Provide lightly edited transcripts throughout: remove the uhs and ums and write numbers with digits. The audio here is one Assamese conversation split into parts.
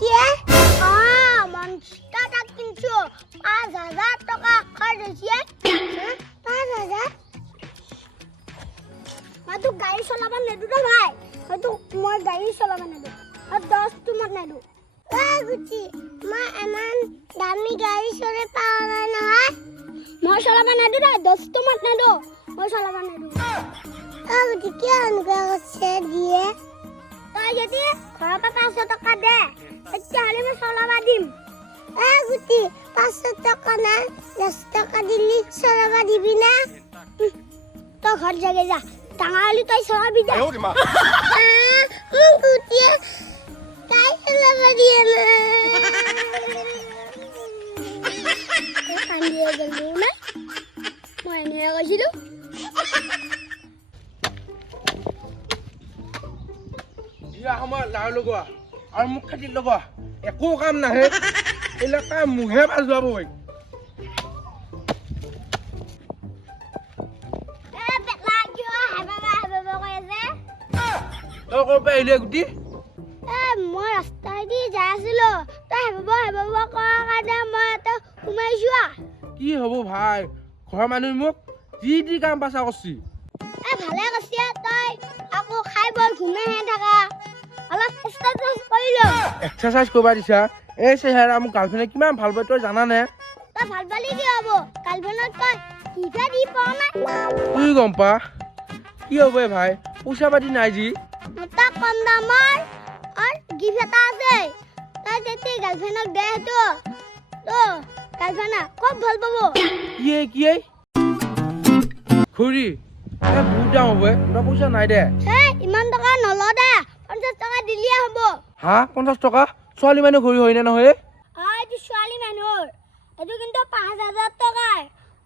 কি মনস্টার টাক কিনছো 5000 টাকা খরচিয়ে 5000 মই তো গাড়ি চলাব নেদু রে ভাই মই গাড়ি চলাব নেদু আর 10 তোমাক নেদু গুচি মই এমান দামি গাড়ি চলে পাওয়া নহয় মই চলাব নেদু রে 10 তোমাক নেদু মই চলাব নেদু গুচি কি অনুগ্রহ করছে দিয়ে তই যদি ঘৰৰ পৰা 500 টকা দে তেতিয়াহ'লে মই চলাব দিম গুচি 500 টকা না 10 টকা দিলি চলাব দিবি না তই ঘৰ জাগে যা টাঙালি তই চলাবি দে গুচি তাই চলাব দিয়ে না কান্দিয়ে গ'লো না মই এনেহে কৈছিলো সময় লাও লগোৱা আৰু মুখ খাটি লগোৱা একো কাম নাহে এইবিলাক কাম মুখে বাজুৱাব তই ক'ৰ পৰা আহিলি গুটি মই ৰাস্তাইদি যাই আছিলো তই হেবাব কৰাৰ কাৰণে মই এটা সোমাইছো কি হ'ব ভাই ঘৰৰ মানুহ মোক যি কাম পাছা কৰছি ভালে কৈছে তই আকৌ খাই বৈ ঘুমাইহে থাকা অলপ এক্সাৰচাইজ কৰি ল এক্সাৰচাইজ কৰিব দিছা এই চেহেৰা মোক গাৰ্লফ্ৰেণ্ডে কিমান ভাল পায় তই জানানে তই ভাল পালি কি হ'ব গাৰ্লফ্ৰেণ্ডক তই কিবা দি পোৱা নাই তুই গম পা কি হ'ব ভাই পইচা পাতি নাই যি এটা কম দামৰ আৰু গিফ্ট এটা আছে তই যেতিয়া গাৰ্লফ্ৰেণ্ডক দে সেইটো তো গাৰ্লফ্ৰেণ্ডে খুব ভাল পাব কি খুৰী বহুত দাম হ'ব তই পইচা নাই দে ইমান টকা নলওঁ দে 50 টকা দিলিয়ে হ'ব হা 50 টকা ছোৱালী মানুহ ঘূৰি হয়নে নহয় এইটো ছোৱালী মানুহৰ এইটো কিন্তু 5000 টকাৰ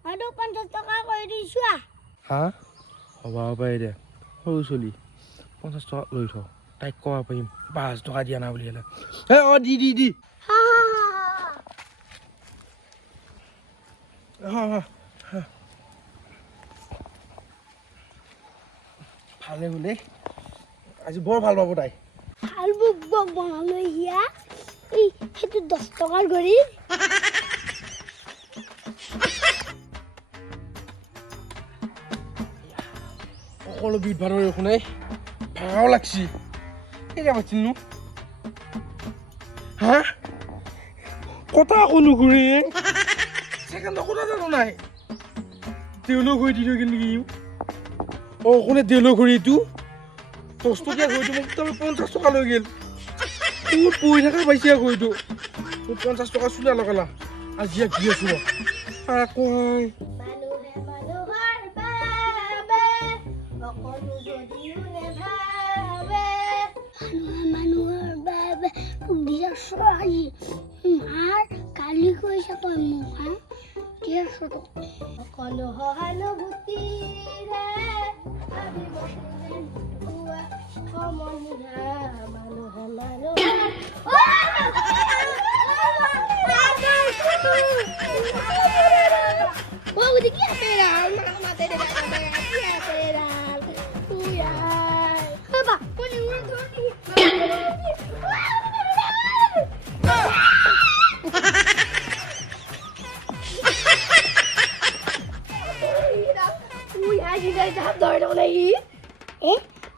মইতো 50 টকা কৰি দিছো হা হ'ব পাৰে দে সৰু ছোৱালী 50 টকা লৈ থ তাইক ক'ব পাৰিম 5 টকা দিয়া না বুলি হ'লে দি ভালে হ'লে আজি বৰ ভাল পাব তাই ভাল বুক বনালৈ হিয়া সেইটো 10 টকাৰ ঘড়ী সকলো বিধ ভাতৰ শুনে ভাও লাগছি কেতিয়া পাতিনো হা কথা কোনো ঘূৰি ছেকেণ্ডৰ কথা জানো নাই দেউলৰ ঘড়ী দি থৈ গ'ল নেকি কোনে দেউলৰ ঘড়ীটো 10 টকীয়া ঘড়ীটো মোক তই 50 টকা লৈ গ'ল বহুত পৰি থকা পাইছে ঘড়ীটো 50 টকা চুলা লগালা আজি ঘূৰি আছো আকৌ কালি কৈছে তই মোক সকলো সহানুভূতিৰে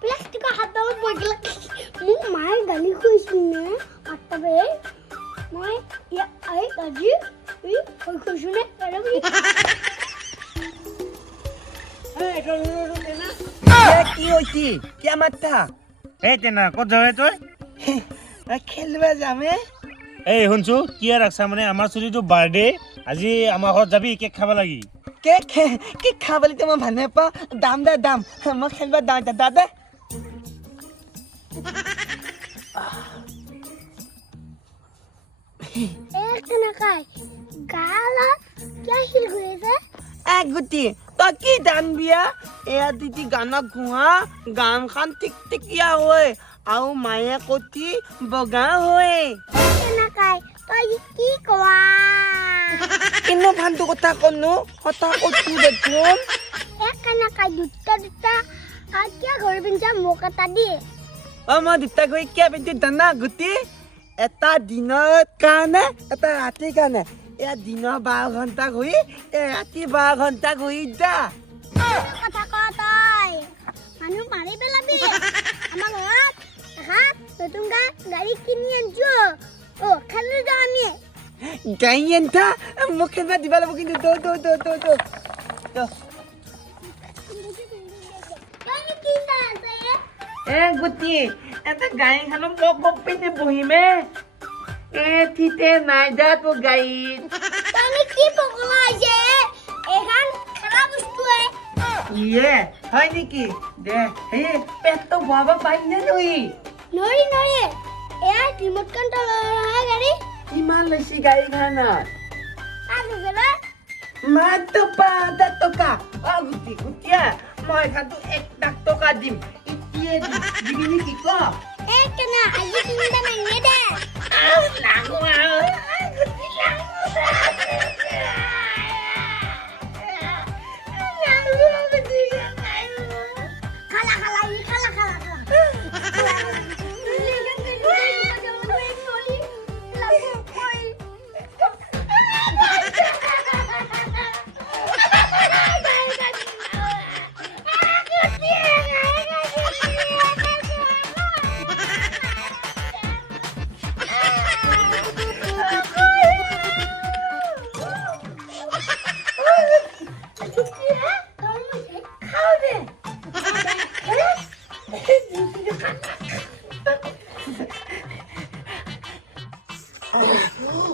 প্লাষ্টিকৰ হাতত বগিলা মোক মায়ে গালি খুৱাইছিলে মাতাবে মই আজি খুৱাইছোনে কি হইছি কিয়া মাথা এই তেনা ক'ত যাবে তই খেলবা যামে এই শুনছো কিয় ৰাখছা মানে আমাৰ চলিটো বাৰ্থডে আজি আমাৰ ঘৰত যাবি কেক খাব লাগি কেক খাবলৈ তো মই ভাল নাপাওঁ দাম মই খেলবা দাদা কেনেকাই গালত কিয় শিল ঘূৰিছে গুটি তই কি দান বিয়া এয়া দিদি গানক ঘুহা গান খান টিকটিকিয়া হয় আৰু মায়ে কতি বগা হয় কেনেকাই তই কি কোৱা কিনো ভানটো কথা কনো কথা কতো দেখোন কেনেকাই দুটা কিয় ঘৰ পিন্ধা মোক এটা দিয়ে মই দুটা গৈ কিয় পিন্ধি জানা গুটি এটা দিনৰ কাৰণে এটা ৰাতিৰ কাৰণে এয়া দিনৰ 12 ঘণ্টা ঘূৰি ৰাতি 12 ঘণ্টা ঘূৰি যা কথা কয় তই মানুহ মাৰি পেলাবি আমাৰ ঘৰত হা নতুন গাড়ী কিনি আনছো খেলো যাওঁ আমি গাড়ী এণ্টা মোক খেলবা দিবা লাগিব কিন্তু গুটি এটা গাড়ীখনত বক পিনে বহিমে ঠিতে নাই যা তোৰ গাড়ীত তই কি পগলা হৈছে এইখন খেলা বস্তুৱে ইয়ে হয় নেকি দে সেই পেটটো ভৰাব পাৰিনে নৰি নৰি এয়া ৰিমট কণ্ট্ৰলৰ গাড়ী কিমান লৈছি গাড়ীখনত আজিকালি মাত্ৰ 5,000 টকা গুটিয়া মই খাটো 1 লাখ টকা দিম এতিয়া দিবি নেকি ক কেনে আজি কিনিবা নাগে দে লাগো খালা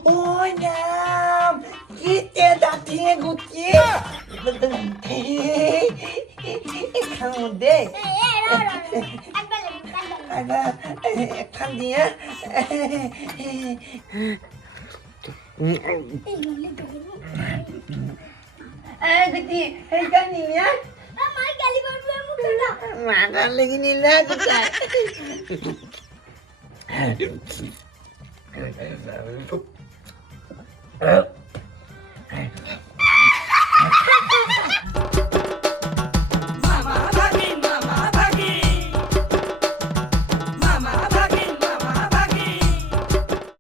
ôi nhầm cái tia đặt thia gục kia không đi khăn gì á cái gì cái gì nhá mà con lagi ni lah aku tak